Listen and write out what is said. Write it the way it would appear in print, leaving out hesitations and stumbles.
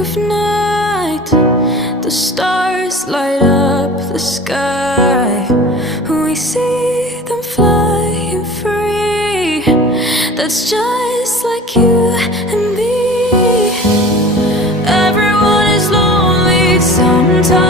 of night, the stars light up the sky. We see them flying free. That's just like you and me. Everyone is lonely sometimes.